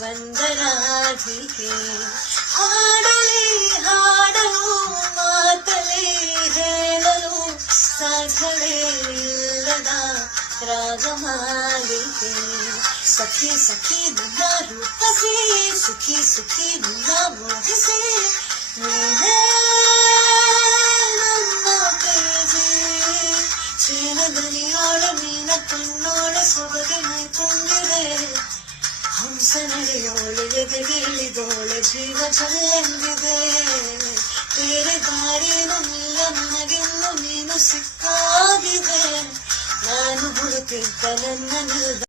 ವಂದನಾಧಿಕೆ ಹಾಡಲಿ ಹಾಡಲು ಮಾತಲಿ ಹೇಳಲು ಸಾಧ್ಯವೇ ಇಲ್ಲದ ರಾಗಮಾಲಿಕೆ ಸಖಿ ಸಖಿ ನನ್ನ ರೂಪಸಿ ಸುಖಿ ಸುಖಿ ನನ್ನ ಮೋಹಿಸಿ ನೀನೇ ನನ್ನ ಪ್ರೇಜಿ ಚೀನದನಿಯೋಳ ಮೀನ ಕಣ್ಣೋಳ ಸೊಬಗೆ ಮೈ ತುಂಬಿದೆ ಹಂಸ ನಡೆಯೋಳು ಎದೆಗಿಳಿದೋಳೆ ಜೀವ ಜಲ್ಲೆಂದಿದೆ ಬೇರೆ ದಾರಿನೂ ಇಲ್ಲ ನನಗೆಲ್ಲೂ ನೀನು ಸಿಕ್ಕಾಗಿದೆ ನಾನು ಹುಡುಕಿದ್ದ ನನ್ನ ನಿಲ್ದ